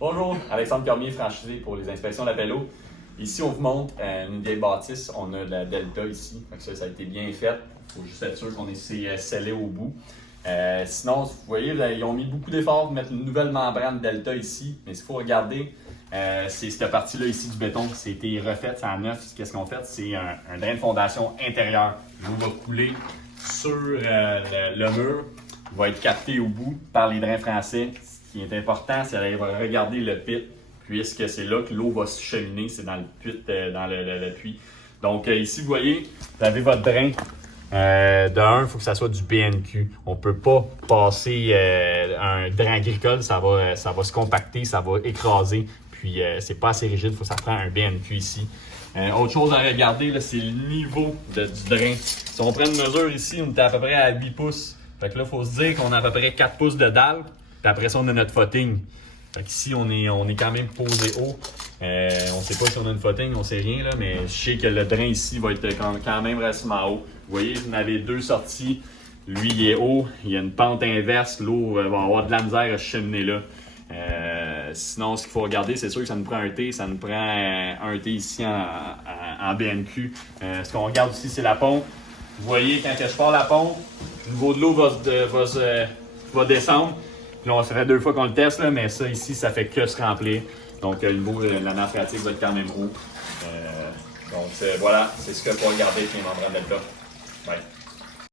Bonjour, Alexandre Cormier, franchisé pour les inspections d'Appello. Ici, on vous montre une vieille bâtisse. On a de la Delta ici. Donc ça a été bien fait. Il faut juste être sûr qu'on est scellé au bout. Sinon, vous voyez, ils ont mis beaucoup d'efforts pour mettre une nouvelle membrane Delta ici. Mais s'il faut regarder, c'est cette partie-là ici du béton. C'était refait, c'est en neuf. Qu'est-ce qu'on fait? C'est un drain de fondation intérieur. L'eau va couler sur le mur. Il va être capté au bout par les drains français. Ce qui est important, c'est d'aller regarder le pit, puisque c'est là que l'eau va se cheminer, c'est dans le puits, dans le puits. Donc ici, vous voyez, vous avez votre drain. De un, il faut que ça soit du BNQ. On ne peut pas passer un drain agricole, ça va se compacter, ça va écraser. Puis c'est pas assez rigide, il faut que ça prenne un BNQ ici. Autre chose à regarder, c'est le niveau du drain. Si on prend une mesure ici, on est à peu près à 8 pouces. Fait que là, il faut se dire qu'on a à peu près 4 pouces de dalle. Puis après ça, on a notre footing. Fait qu'ici, on est quand même posé haut. On sait pas si on a une footing, on sait rien, là, mais je sais que le drain ici va être quand même relativement haut. Vous voyez, vous en avez deux sorties. Lui, il est haut. Il y a une pente inverse. L'eau va avoir de la misère à cheminer là. Sinon, ce qu'il faut regarder, c'est sûr que ça nous prend un T. Ça nous prend un T ici en BNQ. Ce qu'on regarde aussi, c'est la pompe. Vous voyez, quand je pars la pompe, le niveau de l'eau va descendre. Puis là, ça fait 2 fois qu'on le teste, là, mais ça ici, ça fait que se remplir. Donc, le niveau de la nappe phréatique va être quand même haut. Donc, voilà, c'est ce qu'il faut regarder avec les membranes Delta. Bye.